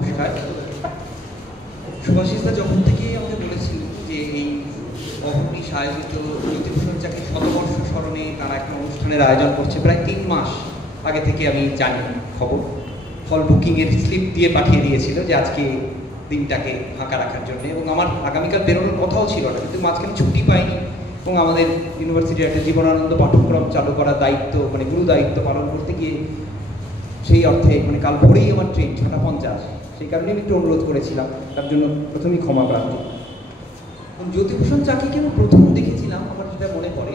নমস্কার। সুভাষিসদা যখন থেকে আমাকে বলেছিল যে এই অহর্নিশ আয়োজিত জ্যোতিভূষণ চাকরি শতবর্ষ স্মরণে তারা একটা অনুষ্ঠানের আয়োজন করছে, প্রায় 3 মাস আগে থেকে আমি জানি খবর। হল বুকিংয়ের স্লিপ দিয়ে পাঠিয়ে দিয়েছিল যে আজকে দিনটাকে ফাঁকা রাখার জন্য, এবং আমার আগামীকাল বেরোনোর কথাও ছিল না, কিন্তু মাঝখানে ছুটি পাইনি এবং আমাদের ইউনিভার্সিটির একটা জীবনানন্দ পাঠ্যক্রম চালু করার দায়িত্ব, মানে গুরু দায়িত্ব পালন করতে গিয়ে সেই অর্থে মানে কাল ভোরেই আমার ট্রেন 6:50, সেই কারণে আমি একটু অনুরোধ করেছিলাম, তার জন্য প্রথমেই ক্ষমা প্রার্থী। জ্যোতিভূষণ চাকিকে আমি প্রথম দেখেছিলাম, আমার যেটা মনে পড়ে,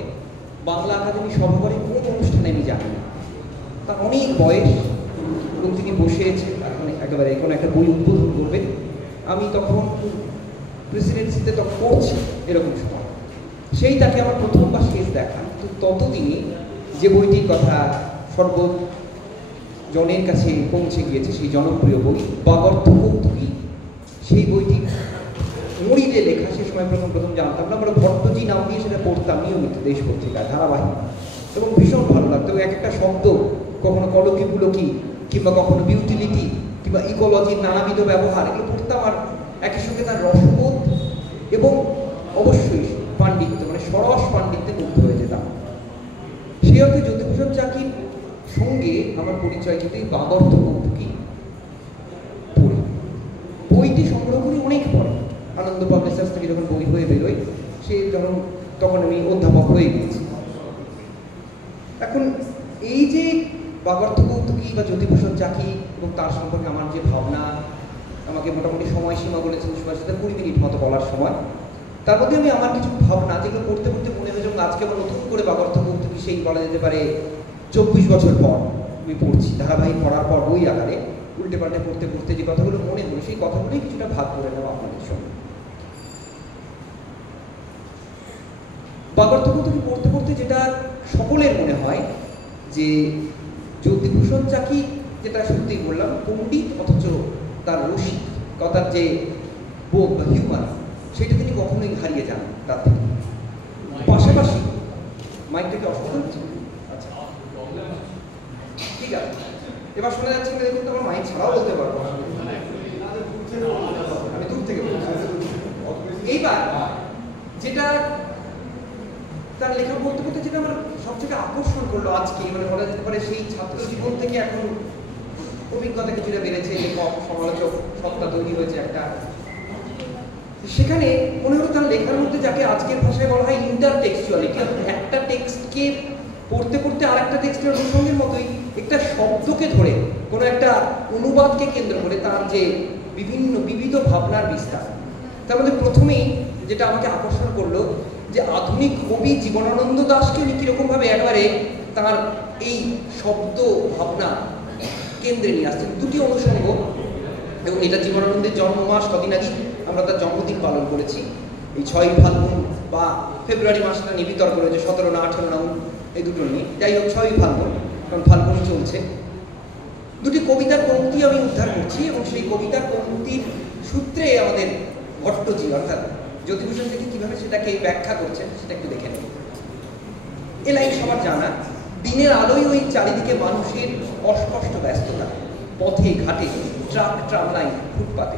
বাংলা একাডেমি সভাঘরে কোন অনুষ্ঠানে আমি জানি না, তার অনেক বয়স এবং তিনি বসেছে মানে একেবারে কোনো একটা বই উদ্বোধন করবেন, আমি তখন প্রেসিডেন্সিতে তখন পড়ছি এরকম সময়, সেই তাকে আমার প্রথমবার শেষ দেখা। কিন্তু ততদিনে যে বইটির কথা সর্বজনের কাছে পৌঁছে গিয়েছে, সেই জনপ্রিয় বই বাগর্থ কৌতুকী, সেই বইটি মুড়িতে লেখা, সে সময় প্রথম জানতাম না, আমরা ভট্টজি নাম দিয়ে সেটা পড়তাম নিয়মিত দেশ পত্রিকায় ধারাবাহিক, এবং ভীষণ ভালো লাগতো। এক একটা শব্দ, কখনো কলকি পুলকি, কিংবা কখনো বিউটিলিটি, কিংবা ইকোলজির নানাবিধ ব্যবহার, এগুলো পড়তাম, আর একই সঙ্গে তার রসবোধ এবং অবশ্যই পাণ্ডিত্য, মানে সরস পাণ্ডিত্যে মুগ্ধ হয়ে যেতাম। সেই অর্থে জ্যোতিভূষণ চাকির সঙ্গে আমার পরিচয় কিন্তু এই বাগর্থ কৌতুকী পড়ি। বইটি সংগ্রহ করি অনেক পরে, আনন্দ পাবলিশার্স থেকে যখন বই হয়ে বেরোয়, সে তখন আমি অধ্যাপক হয়ে গিয়েছি। এখন এই যে বাগর্থ কৌতুকী বা জ্যোতিভূষণ চাকি এবং তার সম্পর্কে আমার যে ভাবনা, আমাকে মোটামুটি সময়সীমা বলেছেন সুভাষিসদা 20 মিনিট মতো বলার সময়, তার মধ্যে আমি আমার কিছু ভাবনা যেগুলো পড়তে পড়তে মনে হয়েছে, আজকে আমার নতুন করে বাগর্থ কৌতুকী সেই বলা যেতে পারে 24 বছর পর আমি পড়ছি, ধারাবাহিক পড়ার পর বই আকারে উল্টে পাল্টে পড়তে পড়তে যে কথাগুলো মনে হলো, সেই কথাগুলোই কিছুটা ভাগ করে নেওয়া আপনাদের সঙ্গে। বাগর্থ কৌতুকী পড়তে পড়তে যেটা সকলের মনে হয় যে জ্যোতিভূষণ চাকি, যেটা সত্যিই বললাম, পণ্ডিত অথচ তার রসিকতার যে বোধ বা হিউমার, সেটা তিনি কখনোই হারিয়ে যান তার থেকে। পাশাপাশি মাইকটাকে অসুবিধা হচ্ছে, আচ্ছা ঠিক আছে, এবার শোনা যাচ্ছে না? দেখুন তো, আমার মাইক ছাড়াও বলতে পারবো, আমি দূর থেকে বলছি। এইবার যেটা তার লেখা পড়তে পড়তে যেটা আমার সবথেকে আকর্ষণ করলো আজকে, মানে বলা যেতে পারে সেই ছাত্র জীবন থেকে এখন অভিজ্ঞতা কিছুটা বেড়েছে, লেখক সমালোচক সত্তা তৈরি হয়েছে একটা, সেখানে মনে হলো তার লেখার মধ্যে যাকে আজকের ভাষায় বলা হয় ইন্টারটেক্সচুয়ালিটি, একটা টেক্সটকে পড়তে পড়তে আর একটা টেক্সটের অনুষঙ্গের মতোই একটা শব্দকে ধরে, কোনো একটা অনুবাদকে কেন্দ্র করে তার যে বিবিধ ভাবনার বিস্তার। তার মধ্যে প্রথমেই যেটা আমাকে আকর্ষণ করলো, যে আধুনিক কবি জীবনানন্দ দাশকে উনি কীরকমভাবে একবারে তার এই শব্দ ভাবনা কেন্দ্রে নিয়ে আসছেন। দুটি অনুষঙ্গ, এবং এটা জীবনানন্দের জন্মমাস, কদিন আগে আমরা তার জন্মদিন পালন করেছি, এই 6 ফাল্গুন বা ফেব্রুয়ারি মাসটা নিয়ে বিতর্ক রয়েছে, 17 না 18 না এই দুটো নিয়ে, যাই হোক 6 ফাল্গুন, কারণ ফাল্গুন চলছে। দুটি কবিতার পংক্তি আমি উদ্ধার করছি, এবং সেই কবিতার পংক্তির সূত্রে আমাদের ভট্টজি অর্থাৎ জ্যোতিভূষণ চাকি কীভাবে সেটাকে ব্যাখ্যা করছেন সেটা একটু দেখে নেব। এ লাইন সবার জানা, দিনের আলোয় ওই চারিদিকে মানুষের অস্পষ্ট ব্যস্ততা, পথে ঘাটে ট্রাক ট্রাম লাইন, ফুটপাতে,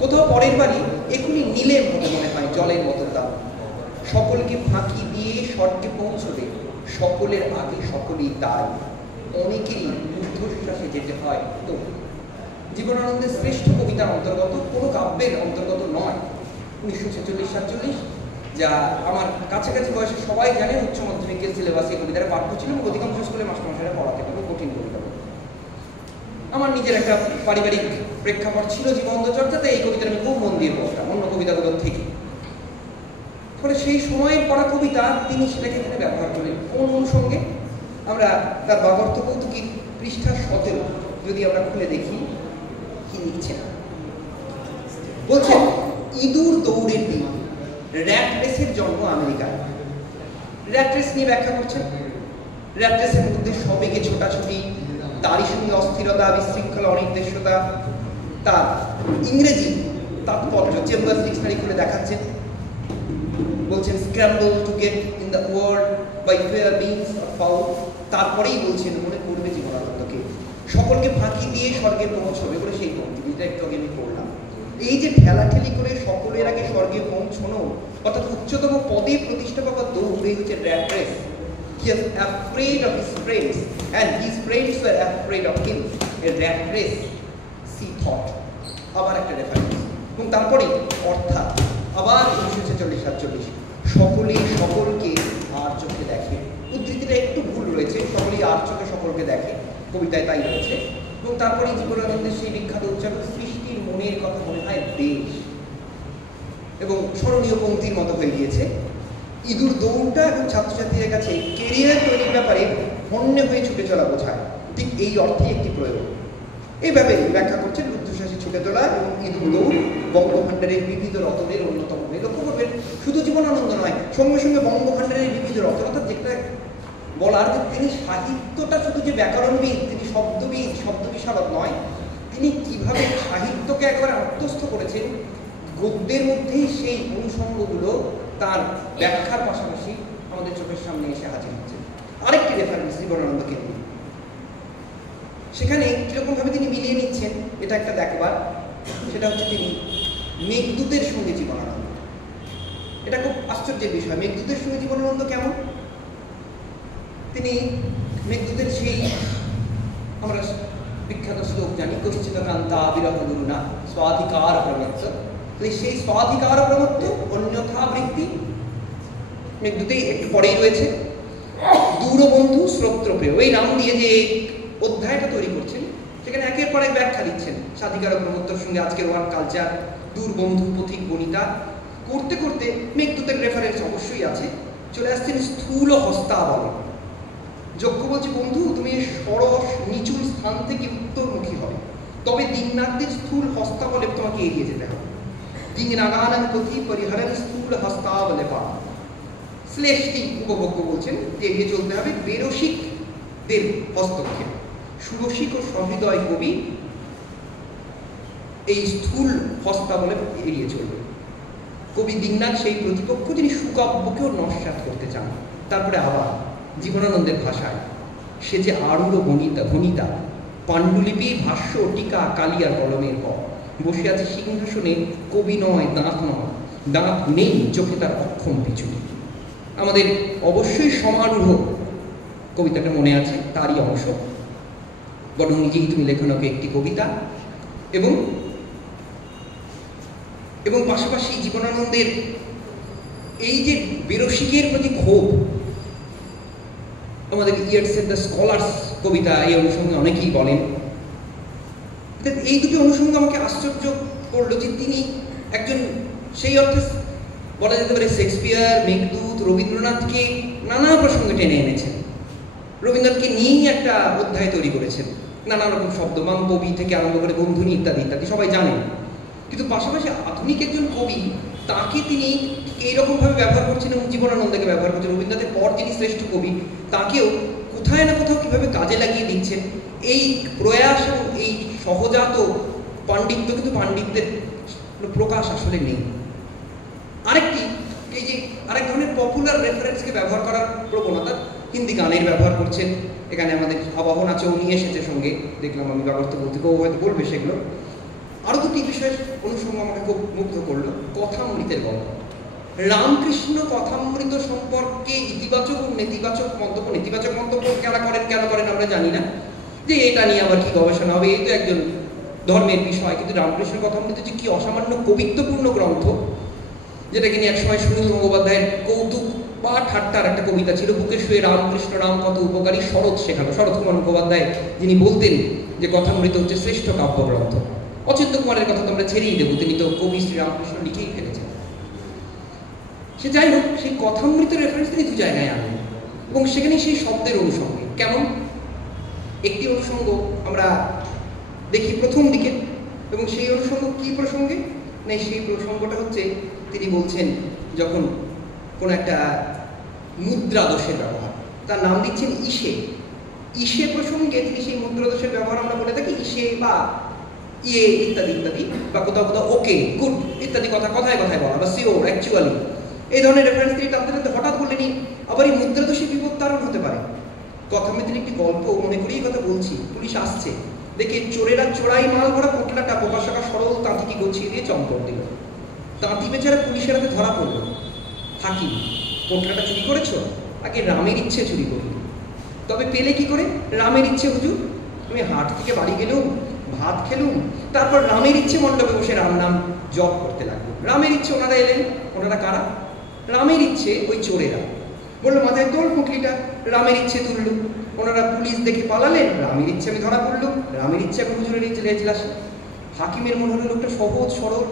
কোথাও পরের বাড়ি এখনই নীলের মতো মনে হয়, জলের মতো দাম, সকলকে ফাঁকি দিয়ে স্বর্গে পৌঁছবে, সকলের আগে সকলেই তাই, অনেকেরই ঊর্ধ্বশ্বাসে যেতে হয়। তো জীবনানন্দের শ্রেষ্ঠ কবিতার অন্তর্গত, কোনো কাব্যের অন্তর্গত নয়, 1946-47, যা আমার কাছাকাছি বয়সে সবাই জানেন, উচ্চ মাধ্যমিকের সিলেবাসে কবিতার পাঠ্য ছিল, এবং অধিকাংশ স্কুলে মাস্টারমশাইরা পড়াতে পারবে কঠিন কবিতা। আমার নিজের একটা পারিবারিক প্রেক্ষাপট ছিল জীবন্ত চর্চাতে, এই কবিতাটা আমি খুব মন দিয়ে পড়তাম অন্য কবিতাগুলোর থেকে। ফলে সেই সময়ের পড়া কবিতা তিনি সেটাকে এখানে ব্যবহার করেন। কোন অনুষঙ্গে? আমরা তার বাগর্থ কৌতুকীর পৃষ্ঠা 17 যদি আমরা খুলে দেখি, কি লিখছেন, বলছেন ইঁদুর দৌড়ের দিন, র্যাট রেসের জন্ম আমেরিকায়। র্যাট রেস নিয়ে ব্যাখ্যা করছেন। র্যাট রেসের মধ্যে সবেগে ছোটাছুটি, তারই সঙ্গে অস্থিরতা, বিশৃঙ্খলা, অনির্দেশ্যতা। তার ইংরেজি তাৎপর্য চেম্বার্স ডিকশনারি খুলে দেখাচ্ছেন, বলছেন scramble to get in the world by fair means or foul. তারপরেই বলছেন মনে করবে জীবনানন্দকে, সকলকে ফাঁকি দিয়ে স্বর্গে পৌঁছবে বলে সেই পংক্তি, যেটা একটু আগে এই যে ঠেলাঠেলি করে সকলের আগে স্বর্গে পৌঁছানো, অর্থাৎ উচ্চতম পদে প্রতিষ্ঠা পাওয়া দৌড়, এই হচ্ছে rat race. He is afraid of his friends and his friends were afraid of him. A rat race, see thought. আবার একটা রেফারেন্স। এবং তারপরে অর্থাৎ আবার 1946-47 সকলে সকলকে আর চোখে দেখে। উদ্ধৃতিটা একটু ভুল রয়েছে, সকলেই আর চোখে সকলকে দেখে, কবিতায় তাই রয়েছে। এবং তারপরে জীবনানন্দের সেই বিখ্যাত উচ্চারণ, সৃষ্টির মনের কথা মনে হয় দেশ, এবং স্মরণীয় পংক্তির মতো হয়ে গিয়েছে। ইঁদুর দৌড়টা এবং ছাত্রছাত্রীদের কাছে কেরিয়ার তৈরির ব্যাপারে হন্যে হয়ে ছুটে চলা বোঝায়, ঠিক এই অর্থেই একটি প্রয়োগ। এইভাবে ব্যাখ্যা করছেন রুদ্ধশ্বাসে ছুটে চলা এবং ইঁদুর দৌড় বঙ্গভাণ্ডারের বিবিধ রতনের অন্যতম। লক্ষ্য করবেন শুধু জীবনানন্দ নয়, সঙ্গে সঙ্গে বঙ্গভাণ্ডারের বিবিধ রতন, অর্থাৎ যেটা বলার যে তিনি সাহিত্যটা শুধু যে ব্যাকরণবিদ, তিনি শব্দবিদ, শব্দ বিশারদ নয়, তিনি কিভাবে সাহিত্যকে একেবারে আত্মস্থ করেছেন, গদ্যের মধ্যেই সেই অনুষঙ্গগুলো তার ব্যাখ্যার পাশাপাশি আমাদের চোখের সামনে এসে হাজির হচ্ছে। আরেকটি রেফারেন্স জীবনানন্দ কেন্দ্রিক, সেখানে কিরকমভাবে তিনি মিলিয়ে নিচ্ছেন এটা একটা দেখবার, সেটা হচ্ছে তিনি মেঘদূতের সঙ্গে জীবনানন্দ। এটা খুব আশ্চর্যের বিষয়। মেঘদূতের সঙ্গে জীবনানন্দ কেমন? তিনি মেঘদূতের সেই আমরা বিখ্যাত শ্লোক জানি, কশ্চিত কান্তা বিরহ গুরুনা স্বাধিকার প্রমত্ত, সেই স্বাধিকার প্রমত্ত অন্যথা বৃত্তি মেঘদূতেই একটু পরেই রয়েছে। দূরবন্ধু শ্রোত্রপ্রেয়, এই নাম দিয়ে যে অধ্যায়টা তৈরি করছেন, সেখানে একের পর এক ব্যাখ্যা দিচ্ছেন স্বাধিকার প্রমত্তর সঙ্গে আজকের ওয়ার্ক কালচার, দূরবন্ধু, পথিক, বনিতা করতে করতে মেঘদূতের রেফারেন্স অবশ্যই আছে। চলে আসছেন স্থূল হস্তাবলে। যজ্ঞ বলছে, বন্ধু তুমি সরস নিচুর স্থান থেকে উত্তরমুখী হবে, তবে দিননাথদের স্থূল হস্তাবলে তোমাকে এগিয়ে যেতে হবে। দিনাগানন পথি পরিহরণ স্থূল হস্তাবলে পা। শ্লেষটি উপভোগ্য বলছেন যে এগিয়ে চলতে হবে বেরসিকদের হস্তক্ষেপ। সুরসিক ও সহৃদয় কবি এই স্থূল হস্তাবলে এগিয়ে চলবে। কবি দিননাথ সেই প্রতিপক্ষ, তিনি সুকাব্যকেও নস্যাৎ করতে চান। তারপরে আবার জীবনানন্দের ভাষায়, সে যে আরূঢ় ভনিতা, পাণ্ডুলিপি, ভাষ্য, টিকা, কালিয়া কলমের ক, বসে আছে সিংহাসনে, কবি নয়, দাঁত নয়, দাঁত নেই, চোখে তার অক্ষম পিছুনি। আমাদের অবশ্যই সমারূঢ় কবিতাটা মনে আছে, তারই অংশ। বরং নিজেই তুমি লেখনকে একটি কবিতা, এবং এবং পাশাপাশি জীবনানন্দের এই যে বেরসিকের প্রতি ক্ষোভ, আমাদের ইয়েটসের দ্য স্কলার্স কবিতা এই অনুষঙ্গে অনেকেই বলেন। এই দুটি অনুষঙ্গ আমাকে আশ্চর্য করলো যে তিনি একজন, সেই অর্থে বলা যেতে পারে শেক্সপিয়ার, মেঘদূত, রবীন্দ্রনাথকে নানা প্রসঙ্গে টেনে এনেছেন। রবীন্দ্রনাথকে নিয়েই একটা অধ্যায় তৈরি করেছেন, নানা রকম শব্দ, মাম কবি থেকে আরম্ভ করে বন্ধুনি ইত্যাদি ইত্যাদি সবাই জানেন। কিন্তু পাশাপাশি আধুনিক একজন কবি, তাকে তিনি এইরকমভাবে ব্যবহার করছেন এবং জীবনানন্দকে ব্যবহার করছেন। রবীন্দ্রনাথের পর যিনি শ্রেষ্ঠ কবি, তাকেও কোথায় না কোথাও কীভাবে কাজে লাগিয়ে দিচ্ছেন, এই প্রয়াস এবং এই সহজাত পাণ্ডিত্য, কিন্তু পাণ্ডিত্যের প্রকাশ আসলে নেই। আরেকটি, এই যে আরেক ধরনের পপুলার রেফারেন্সকে ব্যবহার করার প্রবণতা, হিন্দি গানের ব্যবহার করছেন। এখানে আমাদের আবাহন নাচও নিয়ে এসেছে সঙ্গে, দেখলাম আমি ব্যবস্থা বলতে, কেউ হয়তো বলবে সেগুলো। আরও দুটি বিষয়ের অনুসঙ্গ আমাকে খুব মুগ্ধ করলো। কথামৃতের গল্প, রামকৃষ্ণ কথামৃত সম্পর্কে ইতিবাচক ও নেতিবাচক মন্তব্য, নেতিবাচক মন্তব্য কেন করেন আমরা জানি না, যে এটা নিয়ে আবার কি গবেষণা হবে, এই তো একজন ধর্মের বিষয়। কিন্তু রামকৃষ্ণ কথামৃত যে কি অসামান্য কবিত্বপূর্ণ গ্রন্থ, যেটাকে নিয়ে একসময় সুনীল গঙ্গোপাধ্যায়ের কৌতুক বা ঠাট্টার একটা কবিতা ছিল, বুকে শুয়ে রামকৃষ্ণ রাম কত উপকারী, শরৎ শেখানো, শরৎ কুমার মুখোপাধ্যায়, যিনি বলতেন যে কথামৃত হচ্ছে শ্রেষ্ঠ কাব্যগ্রন্থ। অচিন্ত কুমারের কথা তো আমরা ছেড়েই দেবো, তিনি তো কবি শ্রীরামকৃষ্ণ লিখেই ফেলেছেন। সে যাই হোক, সেই কথামৃত রেফারেন্স তিনি দু জায়গায় আনেন, এবং সেখানে সেই শব্দের অনুষঙ্গে কেমন একটি অনুষঙ্গ আমরা দেখি প্রথম দিকে, এবং সেই অনুষঙ্গ কি প্রসঙ্গে না, সেই প্রসঙ্গটা হচ্ছে তিনি বলছেন যখন কোনো একটা মুদ্রা দোষের ব্যবহার, তার নাম দিচ্ছেন ইসে। ইসে প্রসঙ্গে তিনি সেই মুদ্রা দোষের ব্যবহার আমরা বলে থাকি ইসে বা ইয়ে ইত্যাদি ইত্যাদি, বা কোথাও কোথাও ওকে, গুড ইত্যাদি কথায় বলা, বা সিওর, অ্যাকচুয়ালি, এই ধরনের রেফারেন্স তিনি টানতে টানতে হঠাৎ বললেনি আবার এই মুদ্রা দোষে বিপদ তারণ হতে পারে। কথামৃতের একটি গল্প মনে করেই কথা বলছি। পুলিশ আসছে, দেখে চোরেরা চোরাই মাল ভরা পোটলাটা প্রকাশকা সরল তাঁতিকে গছিয়ে দিয়ে চম্পট দিল। তাঁতি বেচারা পুলিশের হাতে ধরা পড়লো। হাকিম, পোটলাটা চুরি করেছো? আগে রামের ইচ্ছে চুরি করলি, তবে পেলে কি করে? রামের ইচ্ছে হুজুর, আমি হাট থেকে বাড়ি গেলুম, ভাত খেলুম, তারপর রামের ইচ্ছে মণ্ডপে বসে রাম নাম জপ করতে লাগলো। রামের ইচ্ছে ওনারা এলেন। ওনারা কারা? রামের ইচ্ছে ওই চোরেরা। বললো মাথায় তোল পুটলিটা, রামের ইচ্ছে তুললু। ওনারা পুলিশ দেখে পালালেন, রামের ইচ্ছে আমি ধরা পড়লো, রামের ইচ্ছে এখন হুজুরের ইচ্ছে লেজলাসে। হাকিমের মনে হলো লোকটা সহজ সরল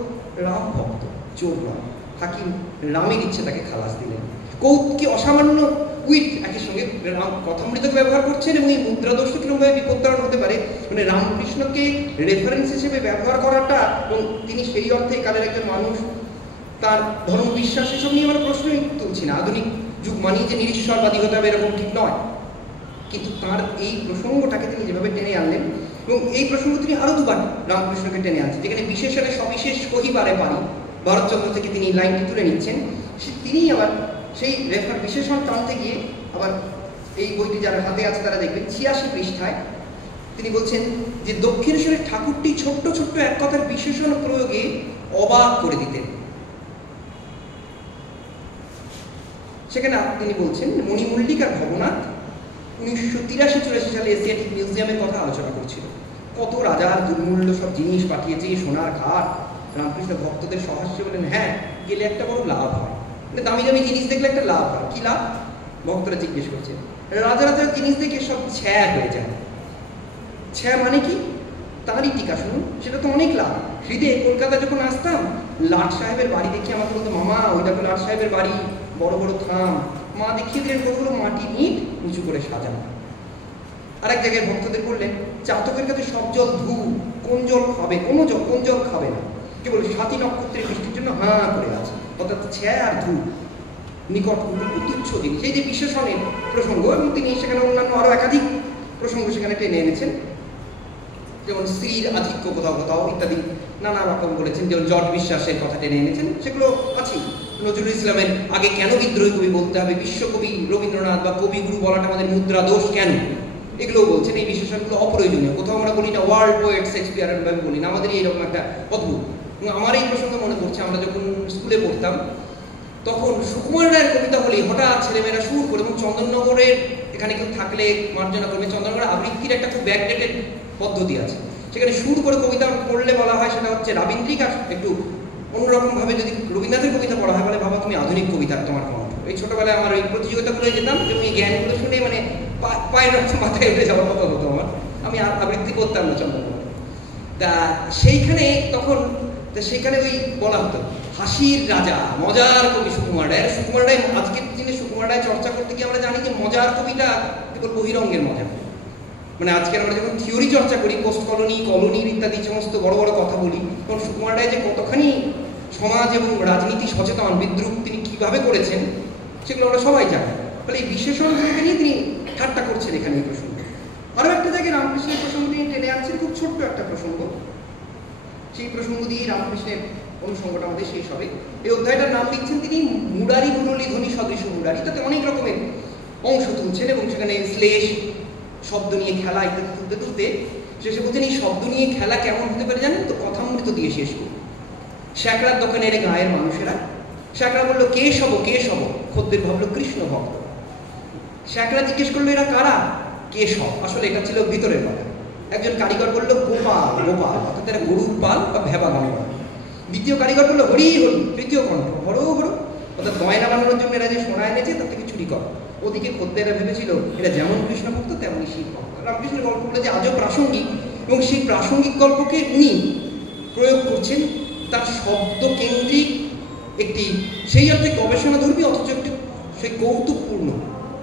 রাম ভক্ত, চোর নয়। হাকিম রামের ইচ্ছে তাকে খালাস দিলেন। কৌতুকী অসামান্য উইট একই সঙ্গে রাম কথামৃতকে ব্যবহার করছেন এবং এই মুদ্রাদোষ কিরকমভাবে বিপত্তারণ হতে পারে, মানে রামকৃষ্ণকে রেফারেন্স হিসেবে ব্যবহার করাটা, এবং তিনি সেই অর্থে কালের একজন মানুষ, তার ধর্ম বিশ্বাস এসব নিয়ে আমরা প্রশ্নই তুলছি না। আধুনিক যুগ মানেই যে নিরীশ্বরবাদী হতে হবে এরকম ঠিক নয়, কিন্তু তার এই প্রসঙ্গটাকে তিনি যেভাবে টেনে আনলেন, এবং এই প্রসঙ্গ তিনি আরও দুবার রামকৃষ্ণকে টেনে আনছেন, যেখানে বিশেষণে সবিশেষ কহিবারে পারি ভারতচন্দ্র থেকে তিনি লাইনটি তুলে নিচ্ছেন। তিনি আবার সেই রেফার বিশেষণ টানতে গিয়ে আবার এই বইটি যারা হাতে আছে তারা দেখবেন 86 পৃষ্ঠায় তিনি বলছেন যে দক্ষিণেশ্বরের ঠাকুরটি ছোট্ট ছোট্ট এক কথার বিশেষণ প্রয়োগে অবাক করে দিতেন। সেখানে তিনি বলছেন মণিমল্লিকার ভবনাথ 1983-84 সালে এশিয়াটিক মিউজিয়ামের কথা আলোচনা করছিল। কত রাজার দুর্মূল্য সব জিনিস পাঠিয়েছে, সোনার ঘাট। রামকৃষ্ণ ভক্তদের সহাস্য বলেন, হ্যাঁ গেলে একটা বড় লাভ হয়, মানে দামি দামি জিনিস দেখলে একটা লাভ হয়। কি লাভ? ভক্তরা জিজ্ঞেস করছে। রাজা রাজার জিনিস দেখে সব ছ্যা হয়ে যায়। ছ্যা মানে কি? তারই টিকা শুনুন, সেটা তো অনেক লাভ। হৃদয়ে কলকাতা যখন আসতাম, লাট সাহেবের বাড়ি দেখে আমাকে বলতো, মামা ওইটা তো লাট সাহেবের বাড়ি, বড় বড় থাম। মা দেখিয়ে দিলেন কতগুলো মাটি ইট উঁচু করে সাজানো। আর এক জায়গায় ভক্তদের বললেন, চাতকের কাছে সব জল ধু, কোন জল খাবে? কোন জল খাবে না, কেবল সাতী নক্ষত্রের বৃষ্টির জন্য হাঁ করে আছে। অর্থাৎ ছ্যা আর ধু নিকট তুচ্ছ জিনিস। এই যে বিশেষণের প্রসঙ্গ, এবং তিনি সেখানে অন্যান্য আরো একাধিক প্রসঙ্গ সেখানে টেনে এনেছেন, যেমন স্ত্রীর আধিক্য কোথাও কোথাও ইত্যাদি নানা রকম বলেছেন। যেমন জট বিশ্বাসের কথা টেনে এনেছেন, সেগুলো আছেই। নজরুল ইসলামের আগে কেন বিদ্রোহী কবি বলতে হবে, বিশ্বকবি রবীন্দ্রনাথ বা কবিগুরু বলাটা আমাদের মুদ্রা দোষ কেন, এগুলোও বলছেন। এই বিশেষণগুলো অপ্রয়োজনীয়। কোথাও আমরা বলি না ওয়ার্ল্ড পোয়েট শেক্সপিয়ার ভাবে বলি না, আমাদের এইরকম একটা অদ্ভুত। এবং আমার এই প্রসঙ্গ মনে পড়ছে, আমরা যখন স্কুলে পড়তাম তখন সুকুমার রায়ের কবিতা বলি হঠাৎ ছেলেমেয়েরা সুর করে, এবং চন্দননগরের এখানে কেউ থাকলে মার্জনা করবে, চন্দননগরের আবৃত্তির একটা খুব ব্যাকডেটেড পদ্ধতি আছে। সেখানে সুর করে কবিতা পড়লে বলা হয় সেটা হচ্ছে রাবীন্দ্রিক, আর একটু অন্যরকমভাবে যদি রবীন্দ্রনাথের কবিতা পড়া হয় বলে ভাবা তুমি আধুনিক কবিতা তোমার কণ্ঠ। এই ছোটবেলায় আমার এই প্রতিযোগিতাগুলো যেতাম এবং এই জ্ঞানগুলো শুনে মানে পায়ের রক্ত মাথায় উঠে যাওয়ার কথা হতো আমার। আমি আবৃত্তি করতাম না চন্দননগরে। তা সেইখানে তখন সেখানে ওই বলা হতো হাসির রাজা মজার কবি সুকুমার রায়। সুকুমার রায় আজকের দিনে সুকুমার রায় চর্চা করতে গিয়ে আমরা জানি যে মজার কবিটা কেবল বহিরঙ্গের মজা। মানে আজকে আমরা যখন থিওরি চর্চা করি, পোস্ট কলোনির ইত্যাদি সমস্ত বড় বড় কথা বলি, তখন সুকুমার রায় যে কতখানি সমাজ এবং রাজনীতি সচেতন, বিদ্রুপ তিনি কিভাবে করেছেন সেগুলো আমরা সবাই জানি। তাহলে এই বিশেষণগুলোকে নিয়ে তিনি ঠাট্টা করছেন এখানে এই প্রসঙ্গ। আরও একটা জায়গায় রামকৃষ্ণের প্রসঙ্গ তিনি টেনে আনছেন, খুব ছোট্ট একটা প্রসঙ্গ। সেই প্রসঙ্গ দিয়েই রামকৃষ্ণের অনুসঙ্গটা আমাদের শেষ হবে। এই অধ্যায়টার নাম দিচ্ছেন তিনি মুরারি মুরলী ধ্বনি সদৃশ মুরারি। তাতে অনেক রকমের অংশ তুলছেন এবং সেখানে শ্লেষ শব্দ নিয়ে খেলা ইত্যাদি তুলতে তুলতে শেষে বলছেন এই শব্দ নিয়ে খেলা কেমন হতে পারে জানেন তো? কথামৃত দিয়ে শেষ করুন। শ্যাকড়ার দোকানে এনে গায়ের মানুষেরা, শ্যাকড়া বললো কে সব, খদ্দের ভাবলো কৃষ্ণ ভক্ত। শ্যাকড়া জিজ্ঞেস করলো এরা কারা? কে সব। আসলে এটা ছিল ভিতরের কথা। একজন কারিগর বললো গোপাল, অর্থাৎ এরা গরুর পাল বা ভেবা গান। দ্বিতীয় কারিগর বললো হরি হরি। তৃতীয় কণ্ঠ হরো হরো, অর্থাৎ গয়না বানানোর জন্য এরা যে সোনা এনেছে তার থেকে চুরি কর। ওদিকে খদ্দেরা ভেবেছিল এরা যেমন কৃষ্ণ ভক্ত তেমনই শিব ভক্ত। রামকৃষ্ণের গল্পগুলো যে আজও প্রাসঙ্গিক, এবং সেই প্রাসঙ্গিক গল্পকে উনি প্রয়োগ করছেন তার শব্দ কেন্দ্রিক একটি সেই অর্থে গবেষণাধর্মী, অথচ একটি সেই কৌতুকপূর্ণ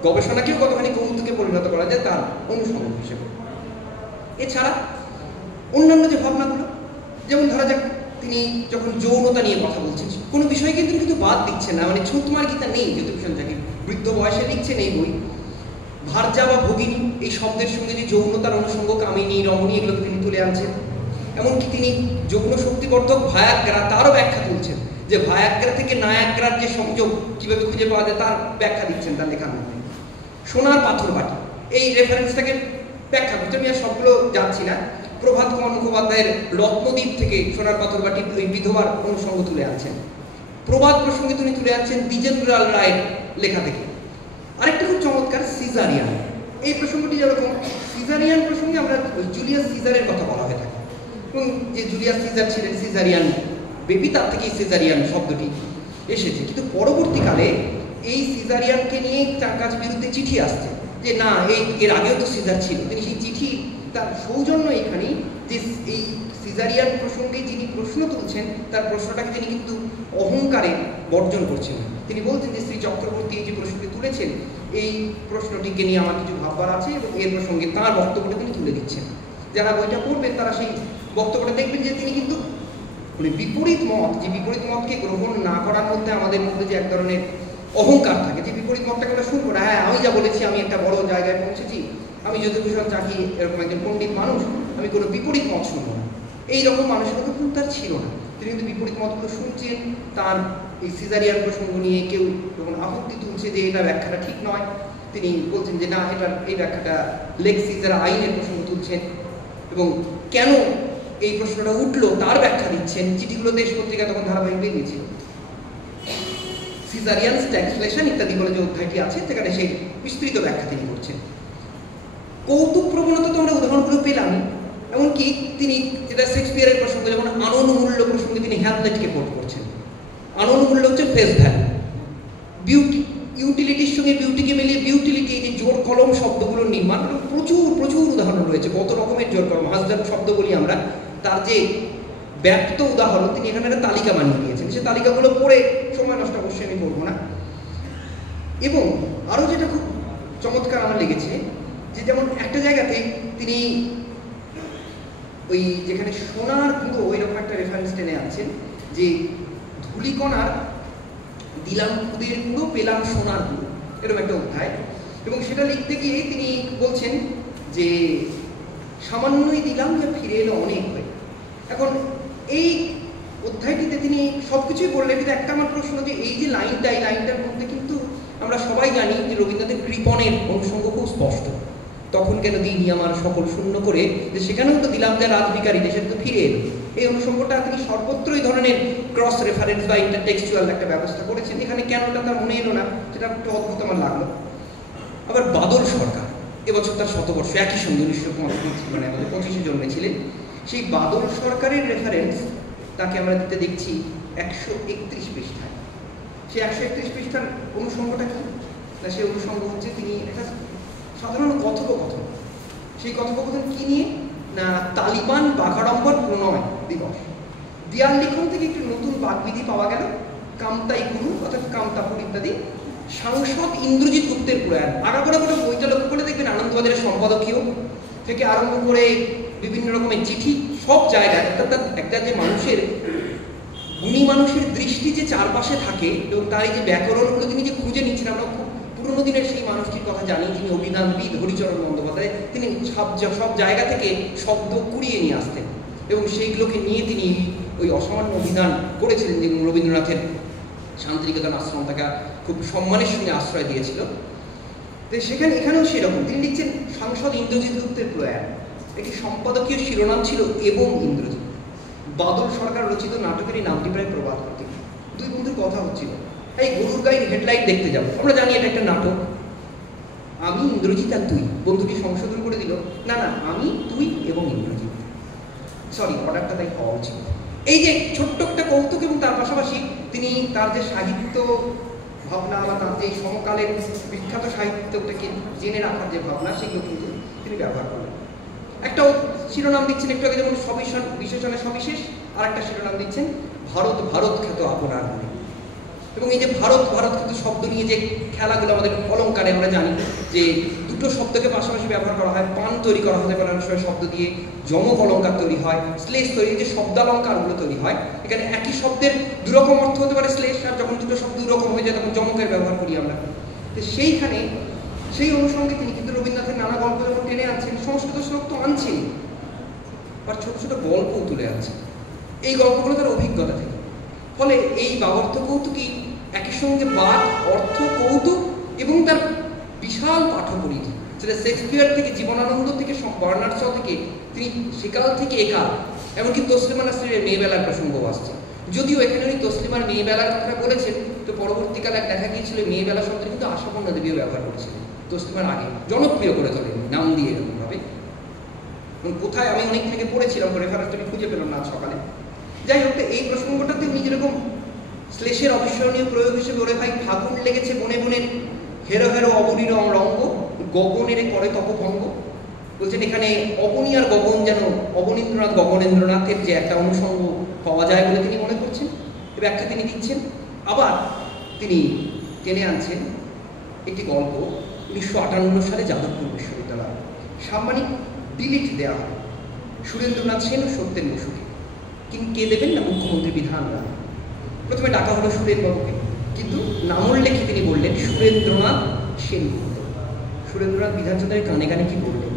গবেষণাকেও কতখানি কৌতুকে পরিণত করা যায় তার অনুসন্ধান হিসেবে। এছাড়া অন্যান্য যে ভাবনাগুলো, যেমন ধরা যাক তিনি যখন যৌনতা নিয়ে কথা বলছেন, কোনো বিষয়কে কিন্তু বাদ দিচ্ছেন না। মানে ছুঁতমার গীতা নেই, জ্যোতিষণ যাকে বৃদ্ধ বয়সে লিখছেন এই বই। ভার্যা বা ভগিনী এই শব্দের সঙ্গে যে যৌনতার অনুষঙ্গ, কামিনী রমণী, এগুলোকে তিনি তুলে আনছেন। এমনকি তিনি যৌন শক্তিবর্ধক ভায়াগ্রা তারও ব্যাখ্যা তুলছেন, যে ভায়াগ্রা থেকে নায়াগ্রার যে সংযোগ কিভাবে খুঁজে পাওয়া যায় তার ব্যাখ্যা দিচ্ছেন তার লেখার মধ্যে। সোনার পাথর বাটি এই রেফারেন্সটাকে ব্যাখ্যা করছে। আমি আর সবগুলো যাচ্ছি না। প্রভাত কুমার মুখোপাধ্যায়ের রত্নদ্বীপ থেকে সোনার পাথরবাটির ওই বিধবার অনুষঙ্গ তুলে আনছেন। প্রবাদ প্রসঙ্গে তিনি তুলে আনছেন দ্বিজেন্দ্রলাল রায়ের লেখা থেকে। আরেকটা খুব চমৎকার সিজারিয়ান, এই প্রসঙ্গটি যেরকম সিজারিয়ান প্রসঙ্গে আমরা জুলিয়াস সিজারের কথা বলা হয়ে থাকে, এবং যে জুলিয়াস সিজার ছিলেন সিজারিয়ান বেবি, তার থেকেই সিজারিয়ান শব্দটি এসেছে। কিন্তু পরবর্তীকালে এই সিজারিয়ানকে নিয়ে তার কাছে বিরুদ্ধে চিঠি আসছে যে না, এর আগেও তো সিজার ছিল। তিনি সেই চিঠি তার সৌজন্য এখানেই যে এই সিজারিয়ান প্রসঙ্গে যিনি প্রশ্ন তুলছেন তার প্রশ্নটাকে তিনি কিন্তু অহংকারে বর্জন করছেন। তিনি বলছেন যে শ্রী চক্রবর্তী এই যে প্রশ্নটি তুলেছেন, এই প্রশ্নটিকে নিয়ে আমার কিছু ভাববার আছে, এবং এর প্রসঙ্গে তাঁর বক্তব্যটা তিনি তুলে দিচ্ছেন। যারা বইটা পড়বেন তারা সেই বক্তব্যটা দেখবেন যে তিনি কিন্তু মানে বিপরীত মত, যে বিপরীত মতকে গ্রহণ না করার মধ্যে আমাদের মধ্যে যে এক ধরনের অহংকার থাকে, যে বিপরীত মতটাকে আমরা শুনবো না, হ্যাঁ আমি যা বলেছি, আমি একটা বড় জায়গায় পৌঁছেছি, আমি যদুভূষণ চাকি এরকম একজন পণ্ডিত মানুষ, আমি কোনো বিপরীত মত শুনবো না, এইরকম মানসিকতা কিন্তু তার ছিল না। তিনি কিন্তু বিপরীত মতগুলো শুনছেন। তার এই সিজারিয়ান প্রসঙ্গ নিয়ে কেউ যখন আপত্তি তুলছে যে এটা ব্যাখ্যাটা ঠিক নয়, তিনি বলছেন যে না, এটার এই ব্যাখ্যাটা লেক্স সিজার আইনের প্রসঙ্গ তুলছেন, এবং কেন এই প্রশ্নটা উঠলো তার ব্যাখ্যা দিচ্ছেন। চিঠিগুলো দেশ পত্রিকা তখন ধারাবাহিক বেরিয়েছে। সিজারিয়ান স্ট্যাগফ্লেশন ইত্যাদি বলে যে অধ্যায়টি আছে, সেখানে সেই বিস্তৃত ব্যাখ্যা তিনি করছেন। কৌতুক প্রবণতা তো আমরা উদাহরণগুলো পেলাম, এমনকি তিনি যেটা শেক্সপিয়ারের প্রসঙ্গে, যেমন আনন্দমূল্য প্রসঙ্গে তিনি হ্যামলেটকে কোট করছেন। আনন্দমূল্য হচ্ছে ফেস ভ্যালু, বিউটি, ইউটিলিটির সঙ্গে বিউটিকে মিলিয়ে বিউটিলিটি, এই যে জোর কলম শব্দগুলোর নির্মাণ, প্রচুর প্রচুর উদাহরণ রয়েছে। কত রকমের জোর কলম, হাজদার শব্দ বলি আমরা, তার যে ব্যক্ত উদাহরণ তিনি এখানে একটা তালিকা বানিয়ে দিয়েছেন। সে তালিকাগুলো পড়ে সময় নষ্ট অবশ্যই আমি করবো না। এবং আরও যেটা খুব চমৎকার আমার লেগেছে, যে যেমন একটা জায়গাতে তিনি ওই যেখানে সোনার গুঁড়ো, ওইরকম একটা রেফারেন্স টেনে আনছেন, যে ধূলিকণার দিলাম খুদের গুঁড়ো, পেলাম সোনার গুঁড়ো, এরকম একটা অধ্যায়। এবং সেটা লিখতে গিয়ে তিনি বলছেন যে সামান্যই দিলাম, যে ফিরে এলো অনেক হয়ে। এখন এই অধ্যায়টিতে তিনি সব কিছুই বললেন, কিন্তু একটা আমার প্রশ্ন, যে এই যে লাইনটা, এই লাইনটার মধ্যে কিন্তু আমরা সবাই জানি যে রবীন্দ্রনাথের কৃপণের অনুষঙ্গ খুব স্পষ্ট। তখন কেন দিনই আমার সকল শূন্য করে, যে সেখানেও তো দিলাম যা রাজভিকারী, সেটা তো ফিরে এলো। এই অনুষঙ্গটা তিনি সর্বত্র এই ধরনের ক্রস রেফারেন্স বা ইন্টারটেক্সচুয়াল একটা ব্যবস্থা করেছেন। এখানে কেন ওটা তার মনে এলো না, সেটা একটু অদ্ভুত আমার লাগলো। আবার বাদল সরকার, এবছর তার 100 বর্ষ, একই সঙ্গে 1925 জন্মেছিলেন। সেই বাদল সরকারের রেফারেন্স তাকে আমরা দিতে দেখছি 131 পৃষ্ঠায়। সেই 131 পৃষ্ঠার অনুষঙ্গটা কি না, সেই অনুষঙ্গ হচ্ছে তিনি একটা সাধারণ কথোপকথন। সেই কথোপকথন কি নিয়ে না, তালিবান বাঘাড়ম্বর প্রণয় দিবস। দেয়াল লিখন থেকে একটি নতুন বাগবিধি পাওয়া গেল, কামতাই গুরু অর্থাৎ কামতাপুর ইত্যাদি। সাংসদ ইন্দ্রজিৎ গুপ্তের প্রয়াণ। আগাগোড়া করে বইটা লক্ষ্য করে দেখবেন আনন্দবাজারের সম্পাদকীয় থেকে আরম্ভ করে বিভিন্ন রকমের চিঠি, সব জায়গায় অর্থাৎ একটা যে মানুষের গুণী মানুষের দৃষ্টি যে চারপাশে থাকে, এবং তার এই যে ব্যাকরণগুলো তিনি যে খুঁজে নিচ্ছেন, আমরা খুব পুরোনো দিনের সেই মানুষটির কথা জানি, যিনি অভিধানবিদ হরিচরণ বন্দ্যোপাধ্যায়। তিনি সব জায়গা থেকে শব্দ কুড়িয়ে নিয়ে আসতেন, এবং সেইগুলোকে নিয়ে তিনি ওই অসামান্য অভিধান করেছিলেন, যেগুলো রবীন্দ্রনাথের শান্তিনিকেতন আশ্রম তাকে খুব সম্মানের সঙ্গে আশ্রয় দিয়েছিল। তো সেখানে এখানেও সেরকম তিনি লিখছেন সাংসদ ইন্দ্রজিৎ গুপ্তের প্রয়াণ। একটি সম্পাদকীয় শিরোনাম ছিল এবং ইন্দ্রজিৎ। বাদল সরকার রচিত নাটকের এই নামটি প্রায় প্রবাদ প্রতীক। দুই বন্ধুর কথা হচ্ছিল, এই গরুর গাড়ির হেডলাইট দেখতে যাবো, আমরা জানি এটা একটা নাটক, আমি ইন্দ্রজিৎ আর তুই। বন্ধুটি সংশোধন করে দিল, না না, আমি তুই এবং ইন্দ্রজিৎ, সরি অর্ডারটা তাই হওয়া উচিত। এই যে ছোট্ট একটা কৌতুক, এবং তার পাশাপাশি তিনি তার যে সাহিত্য ভাবনা বা তার যে সমকালের বিখ্যাত সাহিত্যটাকে জেনে রাখার যে ভাবনা, সেগুলো কিন্তু তিনি ব্যবহার করেন। একটা শিরোনাম দিচ্ছেন একটু আগে, যেমন বিশেষণে সবিশেষ, আর একটা শিরোনাম দিচ্ছেন ভারত ভারত খ্যাত আপনার মনে। এবং এই যে ভারত ভারত খ্যাত শব্দ নিয়ে যে খেলাগুলো আমাদের অলঙ্কারে আমরা জানি, যে দুটো শব্দকে পাশাপাশি ব্যবহার করা হয়, পান তৈরি করা হতে পারে অনেক সময় শব্দ দিয়ে, যমক অলঙ্কার তৈরি হয়, শ্লেষ তৈরি, যে শব্দালঙ্কারগুলো তৈরি হয়, এখানে একই শব্দের দুরকম অর্থ হতে পারে শ্লেষ, আর যখন দুটো শব্দ দুরকম হয়ে যায় তখন যমকের ব্যবহার করি আমরা। তো সেইখানে সেই অনুষঙ্গে তিনি কিন্তু রবীন্দ্রনাথের নানা গল্প যখন টেনে আনছেন, সংস্কৃত শ্লোক তো আনছেন, আর ছোট ছোট গল্পও তুলে আনছেন এই গল্পগুলো তার অভিজ্ঞতা থেকে। ফলে এই বাবর্থ কৌতুকই একই সঙ্গে বাদ, অর্থ, কৌতুক এবং তার বিশাল পাঠ্যপরিধি, সেটা শেক্সপিয়ার থেকে, জীবনানন্দ থেকে, বার্নার্ড শ থেকে, তিনি সেকাল থেকে একাল, এমনকি তসলিমা নাসরিনের মেয়েবেলার প্রসঙ্গ আসছে। যদিও এখানে উনি তসলিমার মেয়েবেলার কথা বলেছেন, তো পরবর্তীকালে দেখা গিয়েছিল মেয়েবেলা শব্দটি কিন্তু আশাপূর্ণা দেবীও ব্যবহার করেছিলেন তসলিমার আগে, জনপ্রিয় করে তোলেন নাম দিয়ে এরকমভাবে। এবং কোথায় আমি অনেক থেকে পড়েছিলাম, রেফারেন্স আমি খুঁজে পেলাম না সকালে। যাই হোক, এই প্রসঙ্গটাতে উনি যেরকম শ্লেষের অবিস্মরণীয় প্রয়োগ হিসেবে, ওরে ভাই ফাগুন লেগেছে বনে বনে হেরো হেরো অবনী রঙ্গ, গগনেরে করে তপভঙ্গ, বলছেন এখানে অবনী আর গগন যেন অবনীন্দ্রনাথ গগনেন্দ্রনাথের যে একটা অনুষঙ্গ পাওয়া যায় বলে তিনি মনে করছেন, এ ব্যাখ্যা তিনি দিচ্ছেন। আবার তিনি টেনে আনছেন একটি গল্প 1958 সালে যাদবপুর বিশ্ববিদ্যালয় সাম্মানিক ডিলিট দেওয়া হয় সুরেন্দ্রনাথ সেন ও সত্যেন বসুকে। কিন্তু কে দেবেন না? মুখ্যমন্ত্রী বিধান রায়। প্রথমে ডাকা হলো সুরেনবাবুকে, কিন্তু নামোল্লেখে তিনি বললেন সুরেন্দ্রনাথ সেনগুপ্ত। সুরেন্দ্রনাথ বিধানচন্দ্রের কানে কানে কি বললেন?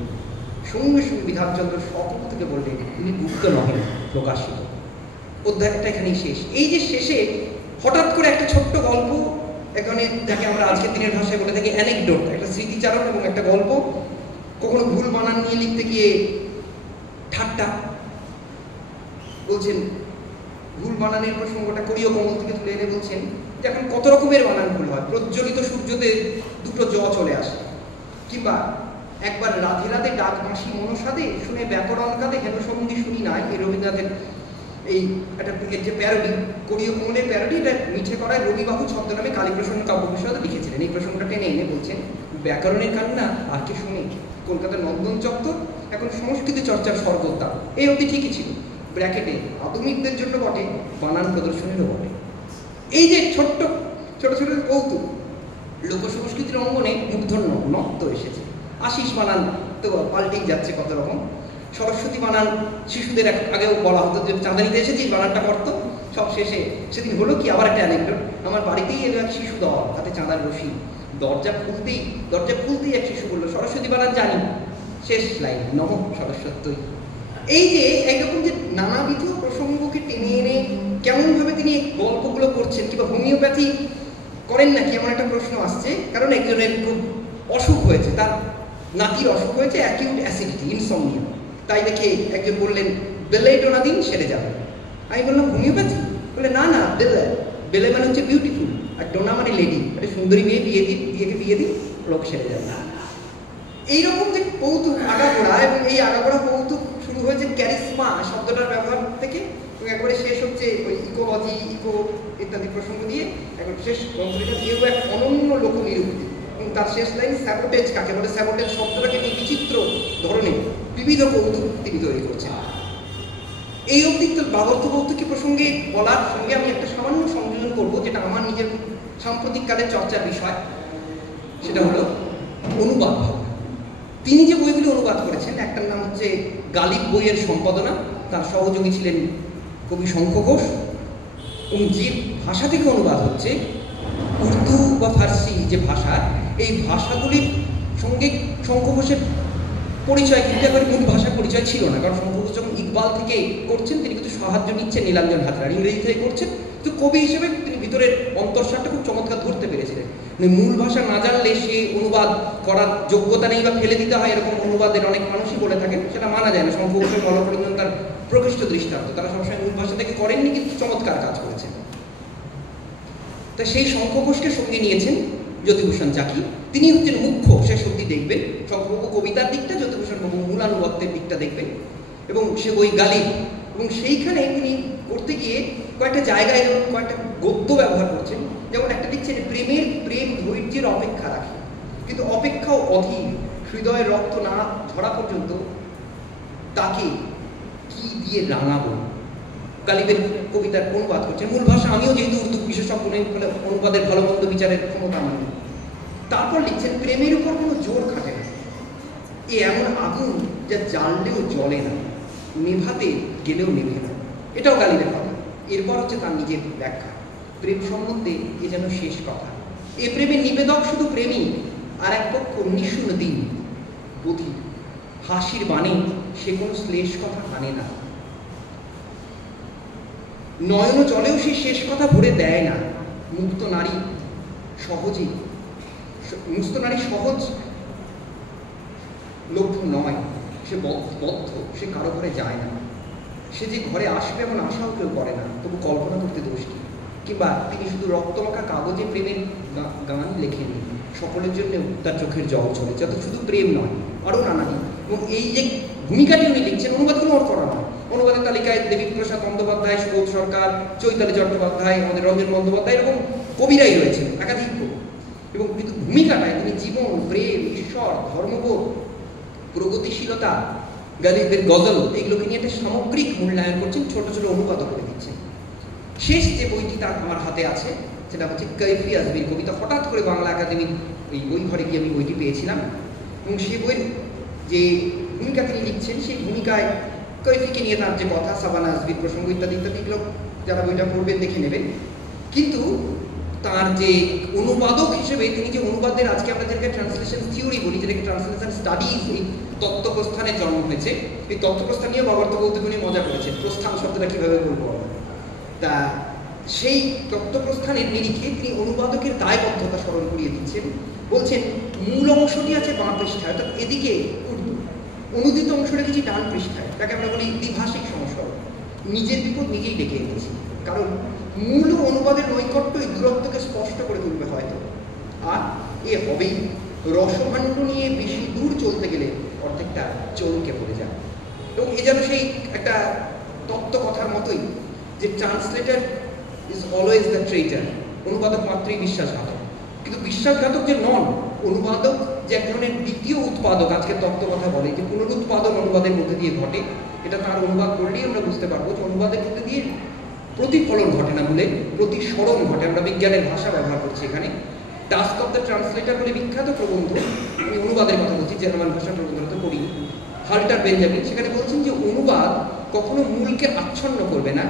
সঙ্গে সঙ্গে বিধানচন্দ্র সকল থেকে বললেন তিনি গুপ্ত নহেন, প্রকাশিত। অধ্যায়টা এখানেই শেষ। এই যে শেষে হঠাৎ করে একটা ছোট্ট গল্প, এখানে যাকে আমরা আজকের দিনের ভাষায় বলে থাকি অ্যানেকডোট, একটা স্মৃতিচারণ এবং একটা গল্প, কখনো ভুল বানান নিয়ে লিখতে গিয়ে ঠাট্টা, বলছেন ভুল বানানের প্রসঙ্গটা করিও কমল থেকে তুলে এনে বলছেন যে এখন কত রকমের বানান ভুল হয়। প্রজ্বলিত সূর্যতে দুটো জ চলে আসে, কিংবা একবার রাধে রাধে ডাক মাসি মনসাদে শুনে ব্যাকরণ কাঁদে হেন সঙ্গী শুনি নাই, এই রবীন্দ্রনাথের এই একটা যে প্যারোডি, করিও কমলের প্যারোডি, এটা মিঠে করায় রবিবাবু ছদ্মনামে কালীপ্রসন্ন কাব্য বিষয় লিখেছিলেন। এই প্রসঙ্গটা টেনে এনে বলছেন ব্যাকরণের কান্না আর কে শুনে, কলকাতার নন্দন চত্বর এখন সংস্কৃতি চর্চার স্বর্গোদ্যান, এই অবধি ঠিকই ছিল, ব্র্যাকেটে আধুনিকদের জন্য বটে, বানান প্রদর্শনেরও বটে। এই যে ছোট্ট ছোট ছোট কৌতুক লোক সংস্কৃতির অঙ্গনে মূর্ধন্য নক্ত এসেছে। আশিস বানান তো পাল্টেই যাচ্ছে কত রকম। সরস্বতী বানান শিশুদের আগেও বলা হতো যে চাঁদানিতে এসেছি বানানটা করতো, সব শেষে সেদিন হলো কি আবার একটা অ্যানেকডোট, আমার বাড়িতেই এলো এক শিশু দল, তাতে চাঁদার রশি, দরজা খুলতেই এক শিশু বললো সরস্বতী বানান জানি, শেষ লাইন নম সরস্বতী। এই যে একরকম যে নানাবিধ প্রসঙ্গকে টেনে এনে কেমনভাবে তিনি গল্পগুলো করছেন, কিংবা হোমিওপ্যাথি করেন নাকি এমন একটা প্রশ্ন আসছে। কারণ একজনের খুব অসুখ হয়েছে, তার নাতির অসুখ হয়েছে অ্যাকিউট অ্যাসিডিটি, ইনসমনিয়া, তাই দেখে একজন বললেন বেলে টোনা দিন সেরে যাবে। আমি বললাম হোমিওপ্যাথি? বলে না না, বেলে মানে হচ্ছে বিউটিফুল, আর টোনা মানে লেডি, একটা সুন্দরী মেয়ে বিয়ে দিন রোগ সেরে যাবে। এইরকম যে কৌতুক আগাগোড়া, এবং এই আগাগোড়া কৌতুক শুরু হয়েছে ক্যারিসমা শব্দটার ব্যবহার থেকে, এবং একবারে শেষ হচ্ছে ওই ইকোলজি, ইকো ইত্যাদি প্রসঙ্গ দিয়ে এখন শেষ গ্রন্থটা দিয়েও এক অনন্য লোকনিরুক্তি। এবং তার শেষ লাইন স্যাবোটেজ কাকে বলে, স্যাবোটেজ শব্দটাকে নিয়ে বিচিত্র ধরনের বিবিধ কৌতুক তিনি তৈরি করছেন। এই অবধি তো বাগর্থ কৌতুকী প্রসঙ্গে বলার সঙ্গে আমি একটা সামান্য সংযোজন করবো, যেটা আমার নিজের সাম্প্রতিককালের চর্চার বিষয়, সেটা হলো অনুবাদ ভাবনা। তিনি যে বইগুলি অনুবাদ করেছেন, একটার নাম হচ্ছে গালিব বইয়ের সম্পাদনা, তার সহযোগী ছিলেন কবি শঙ্খ ঘোষ, এবং যে ভাষা থেকে অনুবাদ হচ্ছে উর্দু বা ফার্সি যে ভাষা, এই ভাষাগুলির সঙ্গে শঙ্খ ঘোষের পরিচয় কিন্তু একবার মূল ভাষার পরিচয় ছিল না। কারণ শঙ্খ ঘোষ যখন ইকবাল থেকে করছেন, তিনি কিন্তু সাহায্য নিচ্ছেন নীলাঞ্জন হাজরার, ইংরেজি থেকে করছেন, তো কবি হিসেবে তিনি ভিতরের অন্তঃসারটা খুব চমৎকার ধরতে পেরেছিলেন। মূল ভাষা না জানলে সে অনুবাদ করার যোগ্যতা নেই বা ফেলে দিতে হয়, এরকম অনুবাদের অনেক মানুষই বলে থাকেন, সেটা মানা যায় না। শঙ্খ ঘোষের মলকরঞ্জন তার প্রকৃষ্ট দৃষ্টান্ত, তারা সবসময় মূল ভাষা থেকে করেননি, কিন্তু চমৎকার কাজ করেছেন। তা সেই শঙ্খ ঘোষকে সঙ্গে নিয়েছেন জ্যোতিভূষণ চাকি, তিনি হচ্ছেন মুখ্য, সে সত্যি দেখবেন শঙ্খবাবু কবিতার দিকটা, জ্যোতিভূষণ বাবু মূলানুবত্তের দিকটা দেখবেন, এবং সে বই গালিব। এবং সেইখানে তিনি করতে গিয়ে কয়েকটা জায়গায় যেমন কয়েকটা গদ্য ব্যবহার করছেন, যেমন একটা লিখছেন প্রেম ধৈর্যের অপেক্ষা রাখে, কিন্তু অপেক্ষাও অধীর, হৃদয়ের রক্ত না ঝরা পর্যন্ত তাকে কি দিয়ে রাঙাবো। গালিবের কবিতার অনুবাদ করছেন, মূল ভাষা আমিও যেহেতু উর্দু বিশেষজ্ঞ নেই বলে অনুবাদের ভালো মন্দ বিচারের ক্ষমতা আমার নেই। তারপর লিখছেন প্রেমের উপর কোনো জোর খাটে না, এ এমন আগুন যা জ্বাললেও জ্বলে না, নেভাতে গেলেও নেভে না। এটাও গালিবের কথা। এরপর হচ্ছে তার নিজের ব্যাখ্যা, প্রেম সম্বন্ধে এ যেন শেষ কথা, এ প্রেমের নিবেদক শুধু প্রেমী, আর এক পক্ষ নিঃশুন দিন বধির, হাসির বাণী সে কোনো শ্লেষ কথা আনে না, নয়ন জলেও সে শেষ কথা ভরে দেয় না, মুক্ত নারী সহজ লোক নয়, সে বদ্ধ, সে কারো ঘরে যায় না, সে যে ঘরে আসবে এমন আশাও কেউ করে না, তবু কল্পনা করতে দোষ কি? কিংবা তিনি শুধু রক্তমাখা কাগজে প্রেমের গান লেখেনি, সকলের জন্য তার চোখের জল চলে, যাতে শুধু প্রেম নয়, আরও নানানি। এবং এই যে ভূমিকাটি উনি লিখছেন, অনুবাদগুলো ওর করা নয়। অনুবাদের তালিকায় দেবীপ্রসাদ বন্দ্যোপাধ্যায়, সুবোধ সরকার, চৈতালি চট্টোপাধ্যায়, আমাদের রঞ্জন বন্দ্যোপাধ্যায়, এরকম কবিরাই রয়েছেন, একাধিক কবি। এবং কিন্তু ভূমিকাটায় তিনি জীবন, প্রেম, ঈশ্বর, ধর্মবোধ, প্রগতিশীলতা, গালিবের গজল, এগুলোকে নিয়ে একটা সামগ্রিক মূল্যায়ন করছেন, ছোট ছোট অনুবাদ করে দিচ্ছেন। শেষ যে বইটি তার আমার হাতে আছে সেটা হচ্ছে কৈফি আজমির কবিতা। হঠাৎ করে বাংলা একাডেমির এই বই ঘরে গিয়ে আমি বইটি পেয়েছিলাম, এবং সেই বইয়ের যে ভূমিকা তিনি লিখছেন, সেই ভূমিকায় কৈফিকে নিয়ে তার যে কথা, সাবানা আজমির প্রসঙ্গ ইত্যাদি ইত্যাদি, এগুলো যারা বইটা পড়বেন দেখে নেবেন। কিন্তু তার যে অনুবাদক হিসেবে তিনি যে অনুবাদের, আজকে আমরা যেটাকে ট্রান্সলেশন থিওরি বলি, যেটাকে ট্রান্সলেশন স্টাডিজ, এই তত্ত্বপ্রস্থানের জন্ম হয়েছে। এই তত্ত্বপ্রস্থান নিয়ে বাবার তো কৌতুকনি মজা করেছেন, প্রস্থান শব্দটা কীভাবে বলবো আমরা। তা সেই তত্ত্বপ্রস্থানের নিরিখে তিনি অনুবাদকের দায়বদ্ধতা স্মরণ করিয়ে দিচ্ছেন। বলছেন মূল অংশটি আছে বাঁ পৃষ্ঠায়, অর্থাৎ এদিকে উর্দু, অনুদিত অংশ রেখেছি ডান পৃষ্ঠায়, তাকে আমরা বলি দ্বিভাষিক সংস্করণ। নিজের বিপদ নিজেই ডেকে এনেছি, কারণ মূল অনুবাদের নৈকট্য এই দূরত্বকে স্পষ্ট করে তুলবে হয়তো। আর এ হবেই, রসভাণ্ড নিয়ে বেশি দূর চলতে গেলে অর্ধেকটা চমকে পড়ে যায়। এবং এ যেন সেই একটা তত্ত্ব কথার মতোই, যে ট্রান্সলেটার ইজ অলওয়েজ দ্য ট্রেটার, অনুবাদক মাত্রই বিশ্বাসঘাতক। কিন্তু বিশ্বাসঘাতক যে নন, অনুবাদক যে এক ধরনের দ্বিতীয় উৎপাদক, আজকে তত্ত্ব কথা বলে যে পুনরুৎপাদন অনুবাদের মধ্যে দিয়ে ঘটে, এটা তার অনুবাদ করলেই আমরা বুঝতে পারবো যে অনুবাদের মধ্যে দিয়ে প্রতিফলন ঘটে না, বলে প্রতিসরণ ঘটে। আমরা বিজ্ঞানের ভাষা ব্যবহার করছি এখানে। টাস্ক অফ দ্য ট্রান্সলেটার বলে বিখ্যাত প্রবন্ধ, আমি অনুবাদের কথা বলছি, জার্মান ভাষা প্রবন্ধটা তো করি, হাল্টার বেঞ্জামিন, সেখানে বলছেন যে অনুবাদ কখনো মূলকে আচ্ছন্ন করবে না,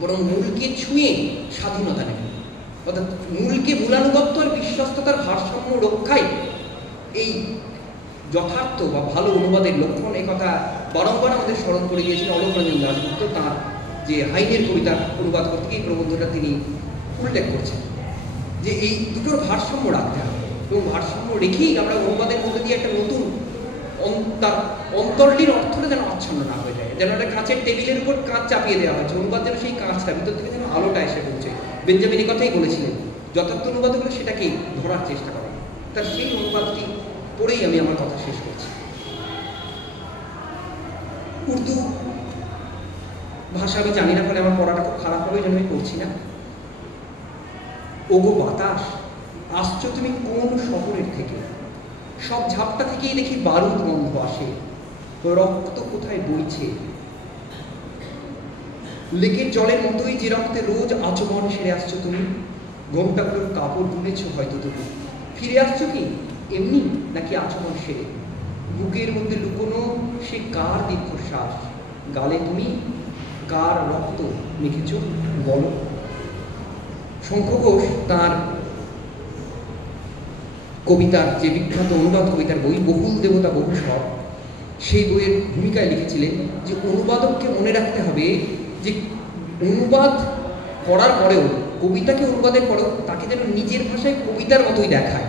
বরং মূলকে ছুঁয়ে স্বাধীনতা নেবে। অর্থাৎ মূলকে, মূলানুগত্য আর বিশ্বস্ততার ভারসাম্য রক্ষাই এই যথার্থ বা ভালো অনুবাদের লক্ষণ। এই কথা বারংবার আমাদের স্মরণ করে দিয়েছেন অলোক রঞ্জন দাশগুপ্ত, তাঁর যে হাইনের কবিতা অনুবাদ করতে গিয়ে এই প্রবন্ধটা তিনি উল্লেখ করছেন, যে এই দুটোর ভারসাম্য রাখতে হবে, এবং ভারসাম্য রেখেই আমরা অনুবাদের মধ্যে দিয়ে একটা নতুন তার অন্তর্লির অর্থটা যেন আচ্ছন্ন না হয়ে যায়, যেন একটা কাঁচের টেবিলের উপর কাঁচ চাপিয়ে দেওয়া হচ্ছে, অনুবাদ যেন সেই কাঁচটা ভিতর থেকে যেন আলোটা এসে পড়ছে। বেঞ্জামিন এই কথাই বলেছিলেন, যথার্থ অনুবাদ হলে সেটাকে ধরার চেষ্টা করা। তার সেই অনুবাদটি পড়েই আমি আমার কথা শেষ করছি। উর্দু ভাষা আমি জানি না, ফলে আমার পড়াটা খুব খারাপ হবে, যেন আমি পড়ছি না। ওগো বাতাস, আসছো তুমি কোন শহরের থেকে? সব ঝাপটা থেকেই দেখি বারুদ গন্ধ আসে, রক্ত কোথায় বইছে। লেকের জলের মতোই যে রক্তে রোজ আচমন সেরে আসছো তুমি, ঘোমটাগুলোর কাপড় তুলেছ হয়তো তুমি। ফিরে আসছো কি এমনি, নাকি আচমন সেরে? বুকের মধ্যে লুকোনো সে কার দীর্ঘশ্বাস, গালে তুমি কার রক্ত মেখেছ বলো। শঙ্খ ঘোষ তার কবিতার যে বিখ্যাত অনুবাদ কবিতার বই বহুল দেবতা বহু সব, সেই বইয়ের ভূমিকায় লিখেছিলেন যে অনুবাদককে মনে রাখতে হবে যে অনুবাদ করার পরেও, কবিতাকে অনুবাদের পরেও তাকে যেন নিজের ভাষায় কবিতার মতোই দেখায়,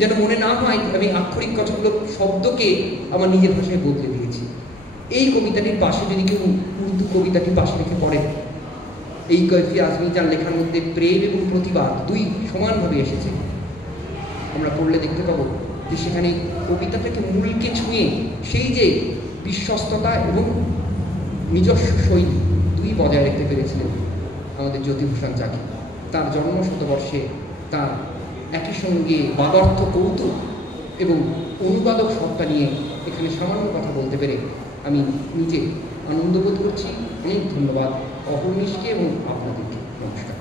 যেন মনে না হয় আমি আক্ষরিক কতগুলো শব্দকে আমার নিজের ভাষায় বদলে দিয়েছি। এই কবিতাটির পাশে যদি কেউ উর্দু কবিতাটির পাশে রেখে পড়ে, এই কৈফি আজমি যার লেখার মধ্যে প্রেম এবং প্রতিবাদ দুই সমানভাবে এসেছে, আমরা পড়লে দেখতে পাবো যে সেখানে কবিতা থেকে মূলকে ছুঁয়ে সেই যে বিশ্বস্ততা এবং নিজস্ব শৈলী দুই বজায় রাখতে পেরেছিলেন আমাদের জ্যোতিভূষণ চাকি। তার জন্ম শতবর্ষে তার একই সঙ্গে বাগার্থ কৌতুক এবং অনুবাদক সত্তা নিয়ে এখানে সামান্য কথা বলতে পেরে আমি নিজে আনন্দ বোধ করছি। অনেক ধন্যবাদ অহর্নিশকে এবং আপনাদেরকে। নমস্কার।